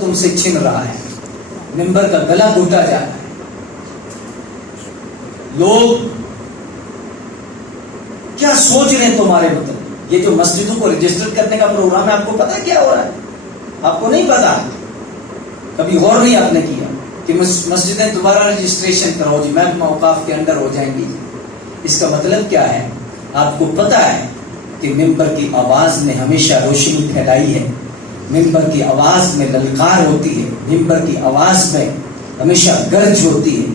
تم سے چھن رہا ہے، ممبر کا گلا گھوٹا جا رہا ہے. لوگ کیا سوچ رہے ہیں تمہارے مطلب؟ یہ جو مسجدوں کو رجسٹر کرنے کا پروگرام ہے، آپ کو پتا کیا ہو رہا ہے؟ آپ کو نہیں پتا، کبھی غور نہیں آپ نے کیا کہ مسجدیں دوبارہ رجسٹریشن کراؤ جی، محکمہ اوقاف کے انڈر ہو جائیں گی. اس کا مطلب کیا ہے؟ آپ کو پتا ہے کہ ممبر کی آواز نے ہمیشہ روشنی پھیلائی ہے، ممبر کی آواز میں للکار ہوتی ہے، ممبر کی آواز میں ہمیشہ گرج ہوتی ہے،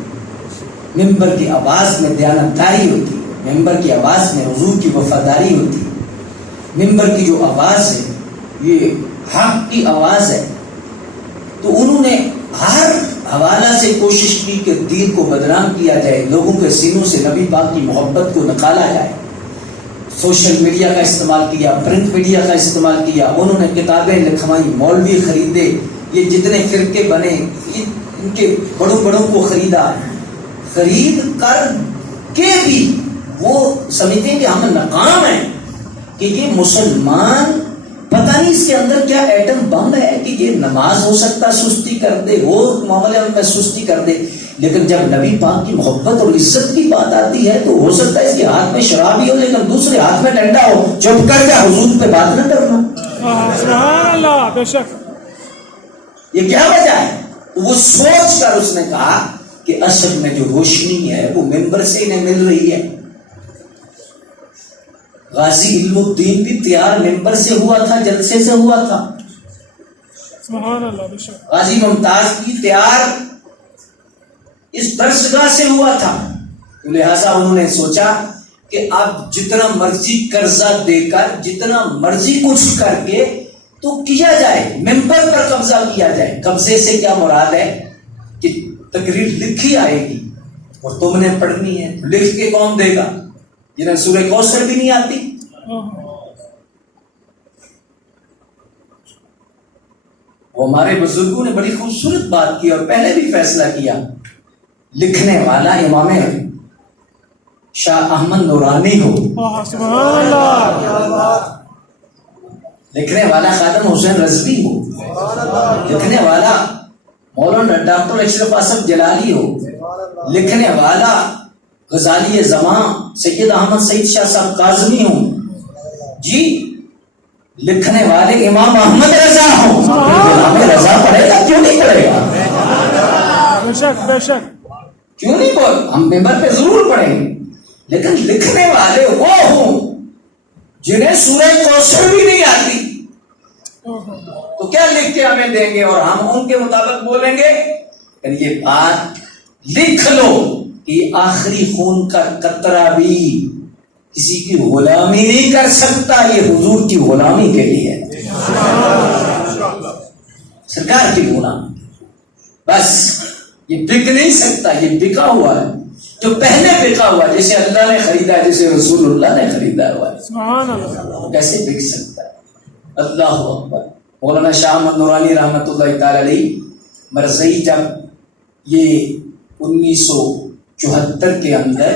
ممبر کی آواز میں دیانتداری ہوتی ہے، ممبر کی آواز میں حضور کی وفاداری ہوتی ہے. ممبر کی جو آواز ہے یہ حق کی آواز ہے. تو انہوں نے ہر حوالہ سے کوشش کی کہ دین کو بدنام کیا جائے، لوگوں کے سینوں سے نبی پاک کی محبت کو نکالا جائے. سوشل میڈیا کا استعمال کیا، پرنٹ میڈیا کا استعمال کیا، انہوں نے کتابیں لکھوائی، مولوی خریدے، یہ جتنے فرقے بنے ان کے بڑوں کو خریدا. خرید کر کے بھی وہ سمجھتے ہیں کہ ہم ناکام ہیں، کہ یہ مسلمان پتہ نہیں اس کے اندر کیا ایٹم بم ہے کہ یہ نماز ہو سکتا سستی کر دے، اور معاملے میں سستی کر دے. لیکن جب نبی پاک کی محبت اور عزت کی بات آتی ہے تو ہو سکتا ہے اس کے ہاتھ میں شراب ہی ہو لیکن دوسرے ہاتھ میں ڈنڈا ہو. چپ کر جا، حضور پہ بات نہ کرنا. سبحان اللہ. بے شک یہ کیا وجہ ہے؟ وہ سوچ کر اس نے کہا کہ اصل میں جو روشنی ہے وہ ممبر سے انہیں مل رہی ہے. غازی علم الدین بھی تیار ممبر سے ہوا تھا، جلسے سے ہوا تھا. سبحان اللہ. بے شک غازی ممتاز کی تیار اس درسگاہ سے ہوا تھا. تو لہٰذا انہوں نے سوچا کہ اب جتنا مرضی قرضہ دے کر، جتنا مرضی کچھ کر کے تو کیا جائے، ممبر پر قبضہ کیا جائے. قبضے سے کیا مراد ہے کہ تقریر لکھی آئے گی اور تم نے پڑھنی ہے. لکھ کے کون دے گا؟ جنہیں سورہ کوثر بھی نہیں آتی. وہ ہمارے بزرگوں نے بڑی خوبصورت بات کی اور پہلے بھی فیصلہ کیا. لکھنے والا امام شاہ احمد نورانی ہو، سبحان اللہ. لکھنے والا خادم حسین رضوی ہو، لکھنے والا مولانا ڈاکٹر اشرف اصف جلالی ہو، لکھنے والا غزالی زمان سید احمد سعید شاہ صاحب کاظمی ہوں جی، لکھنے والے امام احمد رضا ہوں. امام رضا پڑھے گا؟ کیوں نہیں پڑھے گا؟ بے شک بے شک. کیوں نہیں بول؟ ہم ممبر پہ ضرور پڑھیں گے، لیکن لکھنے والے وہ ہوں جنہیں سورہ کوثر بھی نہیں آتی تو کیا لکھ کے ہمیں دیں گے اور ہم ان کے مطابق بولیں گے؟ یہ بات لکھ لو کہ آخری خون کا قطرہ بھی کسی کی غلامی نہیں کر سکتا، یہ حضور کی غلامی کے لیے، سرکار کی غلامی. بس یہ بک نہیں سکتا، یہ بکا ہوا ہے. جو پہلے بکا ہوا ہے، جسے اللہ نے خریدا ہے، جسے رسول اللہ نے خریدا ہوا ہے، سبحان اللہ. وہ کیسے بک سکتا ہے؟ اللہ اکبر. مولانا شاہ احمد نورانی رحمۃ اللہ تعالی علیہ مرزئی جب یہ 1974 کے اندر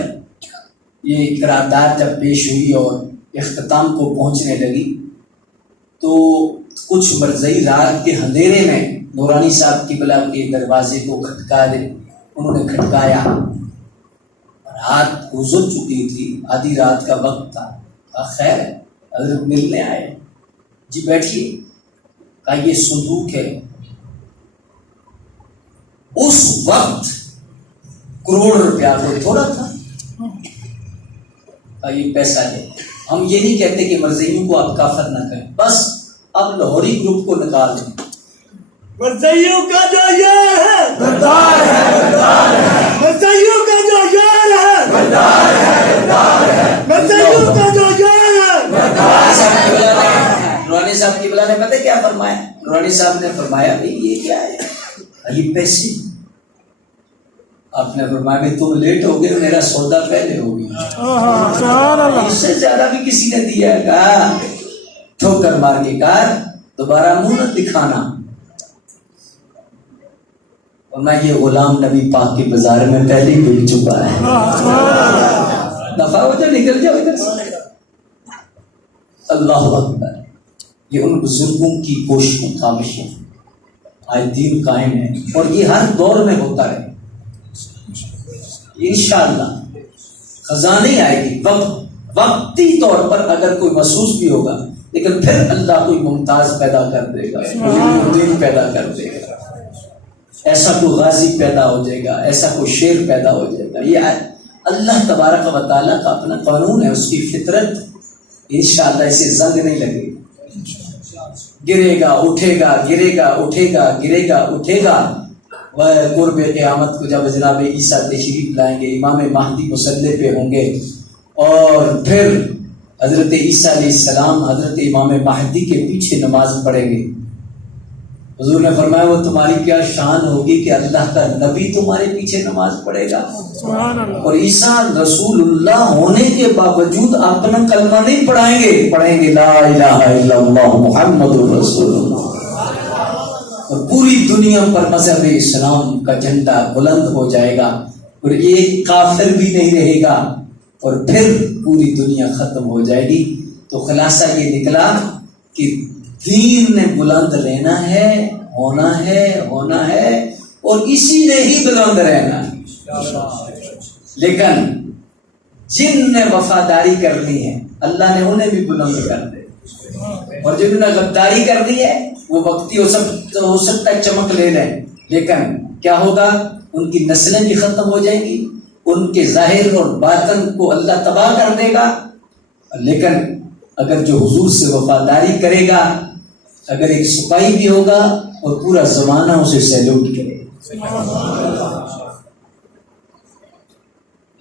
یہ قرارداد جب پیش ہوئی اور اختتام کو پہنچنے لگی تو کچھ مرزئی رات کے اندھیرے میں نورانی صاحب کی بلا کے دروازے کو کھٹکا دے. انہوں نے کھٹکایا، رات گزر چکی تھی، آدھی رات کا وقت تھا. خیر حضرت ملنے آئے، جی بیٹھیے. کہا یہ صندوق ہے. اس وقت کروڑ روپیہ کو تھوڑا تھا. یہ پیسہ ہے. ہم یہ نہیں کہتے کہ مرزئیوں کو آپ کافر نہ کریں، بس اب لاہوری گروپ کو نکال دیں. مرزائیوں کا جو یار ہے غدار ہے، مرزائیوں کا جو یار ہے غدار ہے، مرزائیوں کا جو یار ہے. نورانی صاحب کی بلا نے پتہ کیا فرمایا؟ نورانی صاحب نے فرمایا بھائی یہ کیا ہے؟ یہ پیسے. آپ نے فرمایا بھی تم لیٹ ہو گئے، میرا سودا پہلے ہو گیا. اس سے زیادہ بھی کسی نے دیا ہے. کہا ٹھوکر مار کے کہا دوبارہ منہ نہ دکھانا، ورنہ یہ غلام نبی پاک کے بازار میں پہلے ہی بک چکا ہے. دفعہ ہو جا، نکل جاؤ ادھر سے. اللہ اکبر. یہ ان بزرگوں کی کوششوں کاوشیں. آج دین قائم ہے، اور یہ ہر دور میں ہوتا رہے انشاءاللہ۔ خزاں نہیں آئے گی، وقتی طور پر اگر کوئی محسوس بھی ہوگا، لیکن پھر اللہ کوئی ممتاز پیدا کر دے گا، کوئی دین پیدا کر دے گا، ایسا کوئی غازی پیدا ہو جائے گا، ایسا کوئی شیر پیدا ہو جائے گا۔ یہ اللہ تبارک و تعالیٰ کا اپنا قانون ہے، اس کی فطرت، انشاءاللہ اسے زنگ نہیں لگے گی۔ گرے گا اٹھے گا، گرے گا اٹھے گا، گرے گا اٹھے گا۔ وہ قرب قیامت کو جب جناب عیسیٰ تشریف لائیں گے، امام مہدی مصلی پہ ہوں گے، اور پھر حضرت عیسیٰ علیہ السلام حضرت امام مہدی کے پیچھے نماز پڑھیں گے۔ حضور نے فرمایا وہ تمہاری کیا شان ہوگی کہ اللہ کا نبی تمہارے پیچھے نماز پڑھے گا، اور عیسیٰ رسول اللہ ہونے کے باوجود اپنا کلمہ نہیں پڑھائیں گے، پڑھیں گے لا الہ الا اللہ محمد رسول اللہ، اور پوری دنیا پر مذہب اسلام کا جھنڈا بلند ہو جائے گا، اور ایک کافر بھی نہیں رہے گا، اور پھر پوری دنیا ختم ہو جائے گی۔ تو خلاصہ یہ نکلا کہ دین نے بلند رہنا ہے، ہونا ہے، اور اسی نے ہی بلند رہنا ہے۔ لیکن جن نے وفاداری کرنی ہے اللہ نے انہیں بھی بلند کر دے، اور جنہوں نے غداری کرنی ہے وہ وقتی ہو سکتا ہے چمک لے لیں، لیکن کیا ہوگا، ان کی نسلیں بھی ختم ہو جائیں گی، ان کے ظاہر اور باطن کو اللہ تباہ کر دے گا۔ لیکن اگر جو حضور سے وفاداری کرے گا، اگر ایک سپاہی بھی ہوگا اور پورا زمانہ اسے سیلوٹ کرے گا،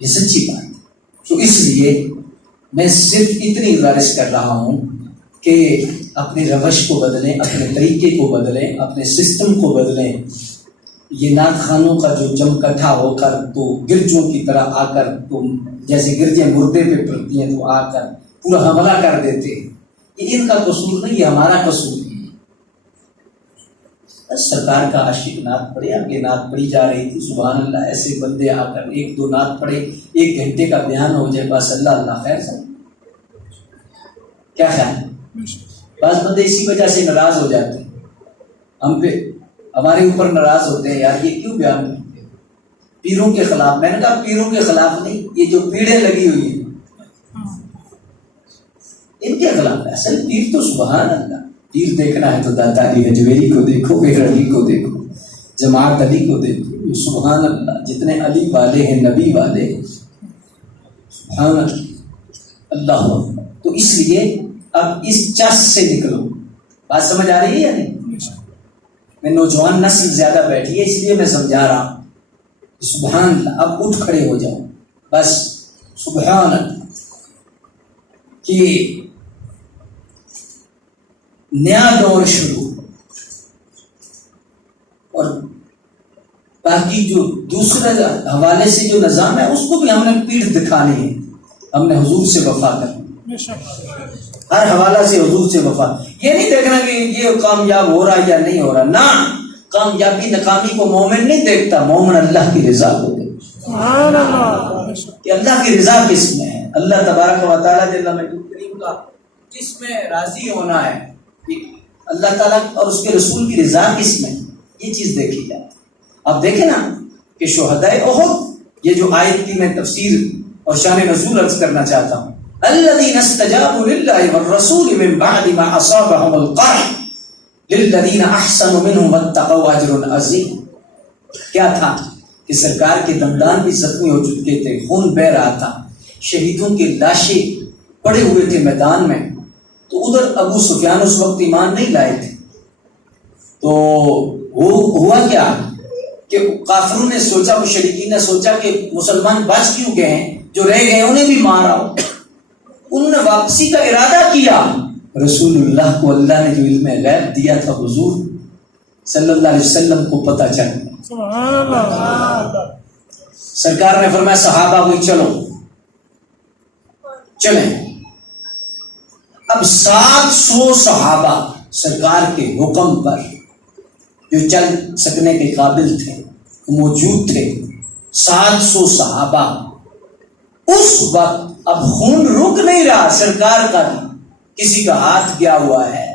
یہ سچی بات ہے۔ تو اس لیے میں صرف اتنی گزارش کر رہا ہوں کہ اپنی روش کو بدلیں، اپنے طریقے کو بدلیں، اپنے سسٹم کو بدلیں۔ یہ نعت خوانوں کا جو جم کٹھا ہو کر تو گرجوں کی طرح آ کر تو جیسے گرجیں مردے پہ پڑتی ہیں تو آ کر پورا حملہ کر دیتے ہیں، یہ ان کا قصور نہیں، یہ ہمارا قصور ہے۔ سرکار کا عاشق نعت پڑھے، آگے نعت پڑھی جا رہی تھی، سبحان اللہ، ایسے بندے آ کر ایک دو نعت پڑھے، 1 گھنٹے کا بیان ہو جائے، بس اللہ اللہ خیر سب کیا خیال ہے؟ بعض بندے اسی وجہ سے ناراض ہو جاتے ہیں، ہم پہ ہمارے اوپر ناراض ہوتے ہیں، یار یہ کیوں بیان کرتے ہیں پیروں کے خلاف؟ میں نے کہا پیروں کے خلاف نہیں، یہ جو پیڑیں لگی ہوئی ہیں ان کے خلاف ہے۔ اصل پیر تو سبحان اللہ، پیر دیکھنا ہے تو داتا علی حجویری کو دیکھو، بہر علی کو دیکھو، جماعت علی کو دیکھو، سبحان اللہ، جتنے علی والے ہیں نبی والے، سبحان اللہ۔ تو اس لیے اب اس چس سے نکلو، بات سمجھ آ رہی ہے یا نہیں؟ میں نوجوان نسل زیادہ بیٹھی ہے اس لیے میں سمجھا رہا ہوں، سبحان اللہ، اب اٹھ کھڑے ہو جاؤ، بس سبحان اللہ، کہ نیا دور شروع، اور باقی جو دوسرے حوالے سے جو نظام ہے اس کو بھی ہم نے پیٹھ دکھانی ہے، ہم نے حضور سے وفا کرنی، ہر حوالہ سے حضور سے وفا۔ یہ نہیں دیکھنا کہ یہ کامیاب ہو رہا یا نہیں ہو رہا، نہ، کامیابی ناکامی کو مومن نہیں دیکھتا، مومن اللہ کی رضا کو دیکھتا کہ اللہ کی رضا کس میں ہے، اللہ تبارک و تعالیٰ جل کریم کا کس میں راضی ہونا ہے، اللہ تعالیٰ اور اس کے رسول کی رضا کس میں، یہ چیز دیکھی جائے۔ اب دیکھیں نا کہ شہداء احد، یہ جو آیت کی میں تفسیر اور شان نزول عرض کرنا چاہتا ہوں، الذین استجابوا للہ والرسول من بعد ما اصابهم القرح للذین احسنوا منهم واتقوا اجر عظیم۔ کیا تھا کہ سرکار کے دندان بھی زخمی ہو چکے تھے، خون بہ رہا تھا، شہیدوں کی لاشیں پڑے ہوئے تھے میدان میں، تو ادھر ابو سفیان اس وقت ایمان نہیں لائے تھے، تو ہوا کیا کہ کافروں نے سوچا، مشرکین نے سوچا کہ مسلمان بچ کیوں گئے ہیں، جو رہ گئے انہیں بھی مارا ہو، انہوں نے واپسی کا ارادہ کیا۔ رسول اللہ کو اللہ نے جو علم غیب دیا تھا، حضور صلی اللہ علیہ وسلم کو پتہ چل گیا، سرکار نے فرمایا صحابہ کو چلو چلیں۔ اب 700 صحابہ سرکار کے حکم پر جو چل سکنے کے قابل تھے موجود تھے، 700 صحابہ۔ اس وقت اب خون رک نہیں رہا، سرکار کا بھی کسی کا ہاتھ گیا ہوا ہے،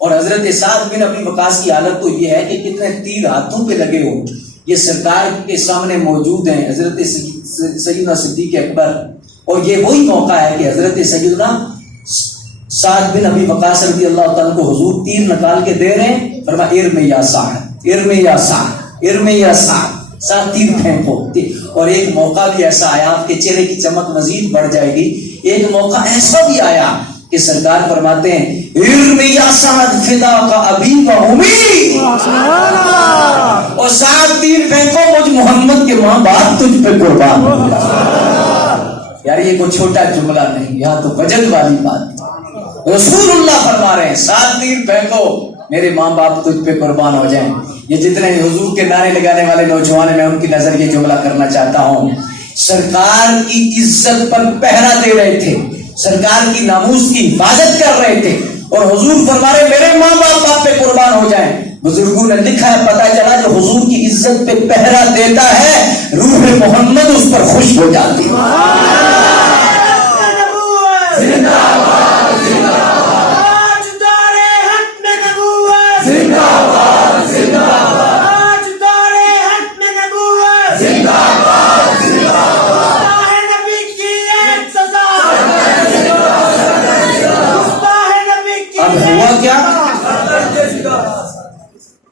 اور حضرت سعد بن ابی وقاص کی حالت تو یہ ہے کہ کتنے تیر ہاتھوں پہ لگے ہو، یہ سرکار کے سامنے موجود ہیں، حضرت سیدنا صدیق اکبر، اور یہ وہی موقع ہے کہ حضرت سیدنا سعد بن ابی وقاص رضی اللہ تعالیٰ کو حضور تیر نکال کے دے رہے ہیں، فرمایا ارمی یا سعد، ارمی یا سعد، ارمی یا سعد، سعد تیر پھینکو۔ اور ایک موقع بھی ایسا آیا، آپ کے چہرے کی چمک مزید بڑھ جائے گی، ایک موقع ایسا بھی آیا کہ سرکار فرماتے ہیں ارمی یا سعد فدا کا ابی و امی، اور سعد تیر پھینکو، مجھ محمد کے ماں باپ تجھ پہ قربان ہو جائے۔ یار یہ کوئی چھوٹا جملہ نہیں، یہاں تو وجد والی بات، رسول اللہ فرما رہے ہیں سعد تیر پھینکو، میرے ماں باپ تجھ پہ قربان ہو جائیں۔ یہ جتنے حضور کے نعرے لگانے والے نوجوان ہیں، میں ان کی نظر یہ جملہ کرنا چاہتا ہوں، سرکار کی عزت پر پہرا دے رہے تھے، سرکار کی ناموس کی حفاظت کر رہے تھے، اور حضور فرما رہے میرے ماں باپ آپ پہ قربان ہو جائیں۔ بزرگوں نے لکھا ہے، پتہ چلا جو حضور کی عزت پہ پہرا دیتا ہے روح محمد اس پر خوش ہو جاتی ہے۔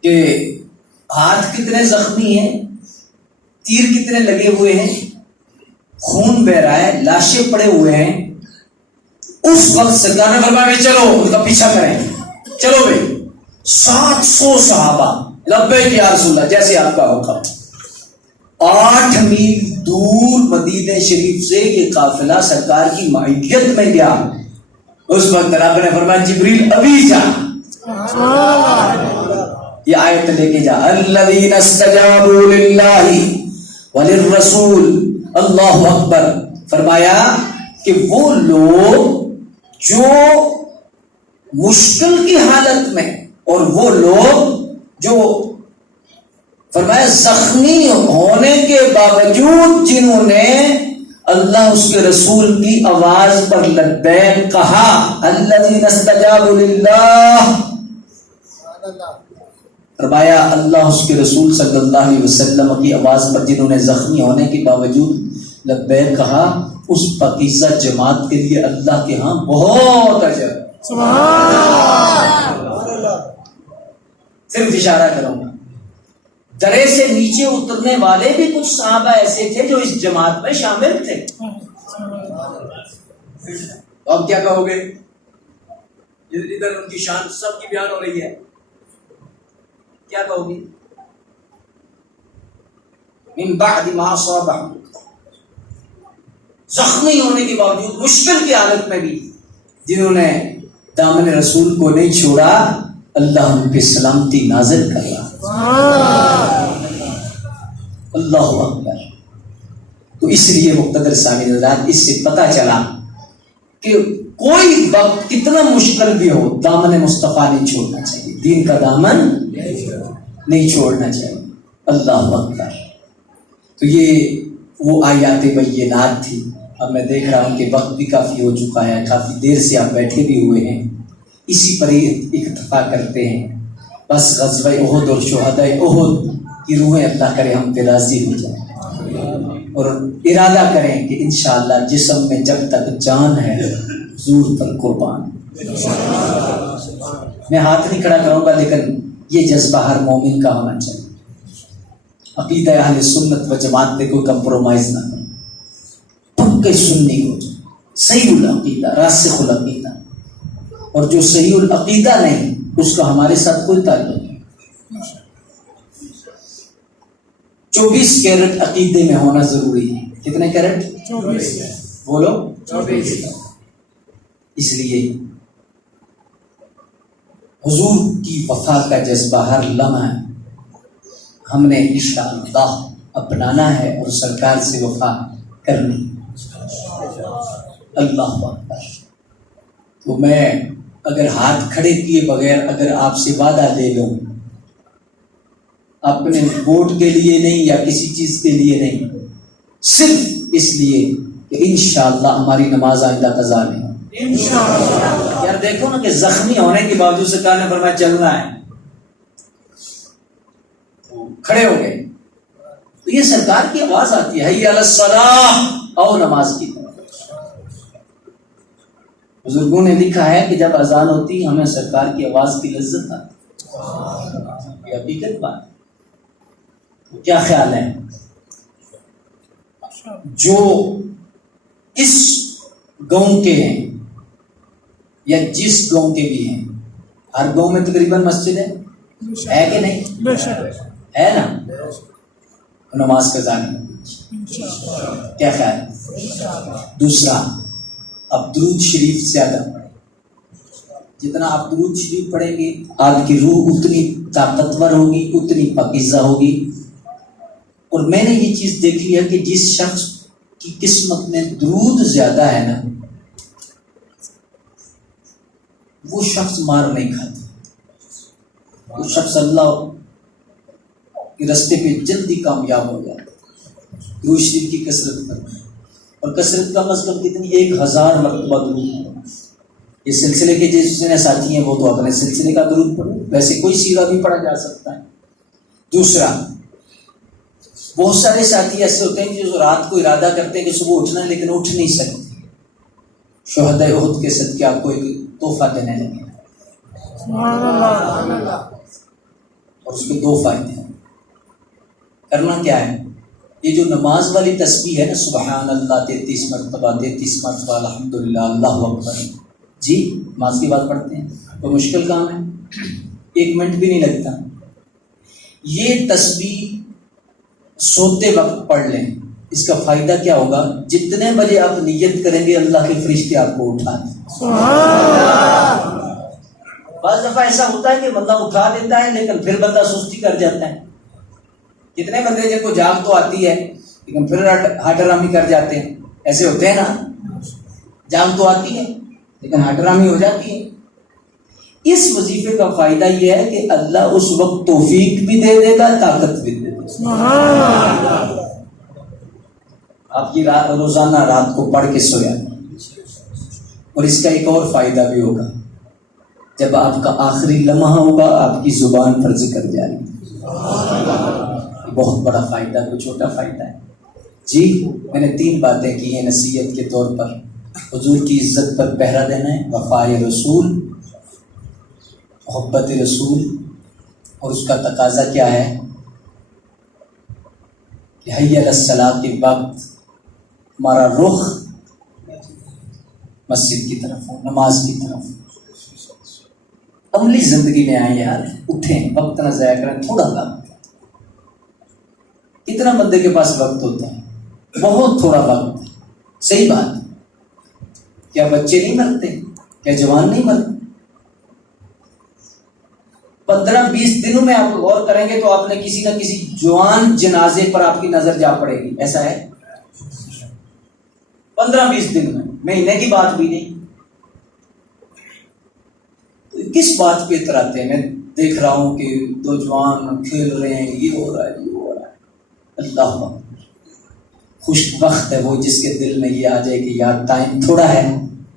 کہ ہاتھ کتنے زخمی ہیں، تیر کتنے لگے ہوئے ہیں، خون بہ رہا ہے، لاشیں پڑے ہوئے ہیں، اس وقت سرکار نے فرمایا چلو ان کا پیچھا کریں، چلو بھائی 700 صحابہ لبیک یا رسول اللہ، جیسے آپ کا حکم۔ 8 میل دور مدینہ شریف سے یہ قافلہ سرکار کی معیت میں گیا۔ اس وقت رب نے فرمایا جبریل ابھی جا، یہ آیت لے کے جا، الذین استجابوا للہ وللرسول، اللہ اکبر، فرمایا کہ وہ لوگ جو مشکل کی حالت میں، اور وہ لوگ جو فرمایا زخمی ہونے کے باوجود جنہوں نے اللہ اس کے رسول کی آواز پر لبیک کہا، الذین استجابوا للہ، فرمایا اللہ اس کے رسول صلی اللہ علیہ وسلم کی آواز پر جنہوں نے زخمی ہونے کے باوجود لبیک کہا، اس پاکیزہ جماعت کے لیے اللہ کے ہاں بہت اجر۔ صرف اشارہ کروں گا، درے سے نیچے اترنے والے بھی کچھ صحابہ ایسے تھے جو اس جماعت میں شامل تھے۔ اب کیا کہو گے؟ ادھر ان کی شان سب کی بیان ہو رہی ہے، کیا کہو گی؟ من بعد ما اصابهم، زخمی ہونے کے باوجود مشکل کی حالت میں بھی جنہوں نے دامن رسول کو نہیں چھوڑا، اللہ ان پہ سلامتی نازل کر رہا۔ اللہ اکبر۔ تو اس لیے مقتدر سامعین حضرات، اس سے پتہ چلا کہ کوئی وقت کتنا مشکل بھی ہو دامن مصطفیٰ نہیں چھوڑنا چاہیے، دین کا دامن نہیں چھوڑنا چاہیے۔ اللہ اکبر۔ تو یہ وہ آیات بینات تھی۔ اب میں دیکھ رہا ہوں کہ وقت بھی کافی ہو چکا ہے، کافی دیر سے آپ بیٹھے بھی ہوئے ہیں، اسی پر اکتفا کرتے ہیں۔ بس غزوہ احد اور شہدائے احد کی روحیں اللہ کرے ہم پہ راضی ہو جائیں، اور ارادہ کریں کہ انشاءاللہ جسم میں جب تک جان ہے حضور پر قربان۔ میں ہاتھ نہیں کھڑا کروں گا، لیکن یہ جذبہ ہر مومن کا ہونا چاہیے۔ عقیدہ اہل سنت و جماعت پہ کوئی کمپرومائز نہ کریں، پکے سنی ہو جائے، صحیح العقیدہ، راسخ العقیدہ، اور جو صحیح العقیدہ نہیں اس کا ہمارے ساتھ کوئی تعلق نہیں۔ 24 کیرٹ عقیدے میں ہونا ضروری ہے۔ کتنے کیرٹ؟ 24 بولو 24۔ اس لیے حضور کی وفا کا جذبہ ہر لمحہ ہم نے انشاءاللہ اپنانا ہے، اور سرکار سے وفا کرنی۔ اللہ اکبر۔ تو میں اگر ہاتھ کھڑے کیے بغیر اگر آپ سے وعدہ لے لوں، اپنے ووٹ کے لیے نہیں یا کسی چیز کے لیے نہیں، صرف اس لیے کہ انشاءاللہ ہماری نماز آئندہ قضا نہیں، انشاءاللہ یار دیکھو نا کہ زخمی ہونے کے باوجود سرکار نے فرمایا چلنا ہے، کھڑے ہو گئے تو یہ سرکار کی آواز آتی ہے حی علی الصلاۃ، اور نماز کی طرف۔ بزرگوں نے لکھا ہے کہ جب اذان ہوتی ہمیں سرکار کی آواز کی لذت آتی، یہ حقیقت بات ہے۔ تو کیا خیال ہے جو اس گاؤں کے ہیں یا جس گاؤں کے بھی ہیں، ہر گاؤں میں تقریباً مسجد ہے کہ نہیں؟ ہے نا؟ نماز کا ذہن کیا خیال ہے؟ دوسرا، اب درود شریف زیادہ پڑھیں، جتنا آپ درود شریف پڑھیں گے آپ کی روح اتنی طاقتور ہوگی، اتنی پاکیزہ ہوگی۔ اور میں نے یہ چیز دیکھی ہے کہ جس شخص کی قسمت میں درود زیادہ ہے نا وہ شخص مار نہیں کھاتا، وہ شخص اللہ کے رستے پہ جلدی کامیاب ہو جاتا ہے درود شریف کی کثرت پر۔ اور کثرت کا مطلب کتنی؟ 1000 مرتبہ درود۔ یہ سلسلے کے جتنے ساتھی ہیں وہ تو اپنے سلسلے کا درود پڑھو، ویسے کوئی سیرہ بھی پڑھا جا سکتا ہے۔ دوسرا، بہت سارے ساتھی ایسے ہوتے ہیں جو رات کو ارادہ کرتے ہیں کہ صبح اٹھنا ہے لیکن اٹھ نہیں سکتے، شہداء احد کے صدقے آپ کو ایک تحفہ دینے لگے اور اس کے 2 فائدے ہیں۔ کرنا کیا ہے؟ یہ جو نماز والی تسبیح ہے نا، سبحان اللہ 33 مرتبہ 33 مرتبہ الحمدللہ اللہ اکبر، جی نماز کی بات پڑھتے ہیں تو مشکل کام ہے، 1 منٹ بھی نہیں لگتا۔ یہ تسبیح سوتے وقت پڑھ لیں، اس کا فائدہ کیا ہوگا؟ جتنے بجے آپ نیت کریں گے اللہ کے فرشتے آپ کو اٹھا دیں۔ بعض دفعہ ایسا ہوتا ہے کہ بندہ اٹھا دیتا ہے لیکن پھر بندہ سستی کر جاتا ہے۔ کتنے بندے جن کو جاگ تو آتی ہے لیکن پھر ہاٹرامی کر جاتے ہیں، ایسے ہوتے ہیں نا، جاگ تو آتی ہے لیکن ہاٹرامی ہو جاتی ہے۔ اس وظیفے کا فائدہ یہ ہے کہ اللہ اس وقت توفیق بھی دے دے گا، طاقت بھی دے دے گا۔ آپ کی روزانہ رات کو پڑھ کے سویا، اور اس کا ایک اور فائدہ بھی ہوگا، جب آپ کا آخری لمحہ ہوگا آپ کی زبان پر ذکر جاری، بہت بڑا فائدہ، کوئی چھوٹا فائدہ ہے۔ جی میں نے 3 باتیں کی ہیں نصیحت کے طور پر۔ حضور کی عزت پر پہرا دینا ہے، وفائے رسول، محبت رسول، اور اس کا تقاضا کیا ہے کہ حی علی الصلاۃ کے وقت ہمارا رخ مسجد کی طرف ہو، نماز کی طرف ہو۔ عملی زندگی میں آئیں یار، اٹھیں، وقت نہ ضائع کریں، تھوڑا وقت۔ کتنا بندے کے پاس وقت ہوتا ہے؟ بہت تھوڑا وقت ہے، صحیح بات ہے۔ کیا بچے نہیں مرتے؟ کیا جوان نہیں مرتے؟ 15-20 دنوں میں آپ غور کریں گے تو آپ نے کسی نہ کسی جوان جنازے پر آپ کی نظر جا پڑے گی، ایسا ہے؟ 15-20 دن میں، مہینے کی بات بھی نہیں۔ تو کس بات پہ اتراتے ہیں؟ میں دیکھ رہا ہوں کہ 2 جوان کھیل رہے ہیں، یہ ہو رہا ہے، یہ ہو رہا ہے۔ اللہ خوش وقت ہے وہ جس کے دل میں یہ آ جائے کہ یار ٹائم تھوڑا ہے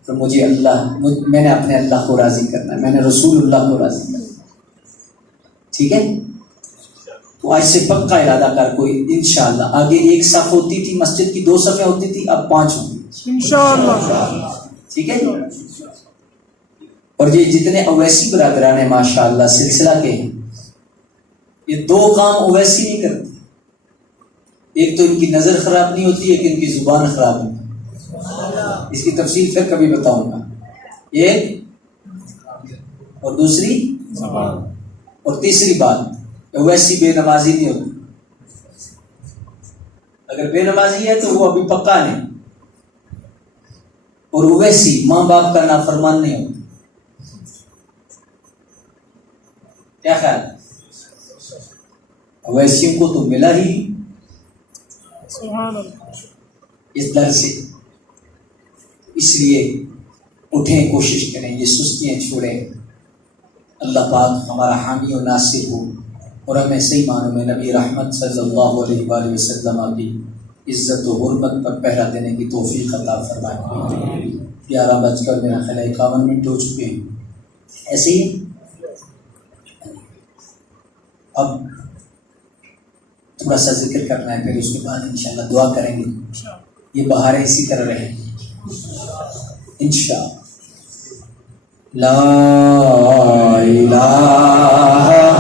تو مجھے میں نے اپنے اللہ کو راضی کرنا ہے، میں نے رسول اللہ کو راضی کرنا ہے۔ ٹھیک ہے، تو آج سے پکا ارادہ کر کوئی انشاءاللہ۔ آگے 1 صف ہوتی تھی مسجد کی، 2 صفیں ہوتی تھی، اب 5 ہوں گی انشاءاللہ۔ ٹھیک ہے، اور یہ جتنے اویسی برادران ہیں ماشاءاللہ سلسلہ کے ہیں، یہ 2 کام اویسی نہیں کرتے۔ ایک تو ان کی نظر خراب نہیں ہوتی، ایک ان کی زبان خراب نہیں ہوتی، اس کی تفصیل پھر کبھی بتاؤں گا۔ ایک اور دوسری زبان، اور تیسری بات ویسی بے نمازی نہیں ہوتی۔ اگر بے نمازی ہے تو وہ ابھی پکا نہیں، اور ویسی ماں باپ کا نافرمان نہیں ہوتا۔ کیا خیال؟ ویسیوں کو تو ملا ہی اس در سے، اس لیے اٹھیں، کوشش کریں، یہ سستیاں چھوڑیں۔ اللہ پاک ہمارا حامی و ناصر ہو اور ہمیں صحیح معنوں میں نبی رحمت صلی اللہ علیہ وآلہ وسلم کی عزت و حرمت پر پہرا دینے کی توفیق عطا فرمائے. 11 بج کر میرا خیال ہے 51 منٹ ہو چکے ہیں. ایسے ہی اب تھوڑا سا ذکر کرنا ہے، پھر اس کے بعد انشاءاللہ دعا کریں گے. یہ بہاریں اسی طرح رہیں انشاءاللہ. لا الہ